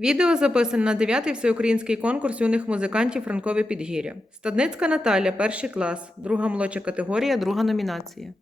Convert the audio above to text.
Відео записане на 9-й всеукраїнський конкурс юних музикантів Франкове Підгір'я. Стадницька Наталя, перший клас, друга молодша категорія, друга номінація.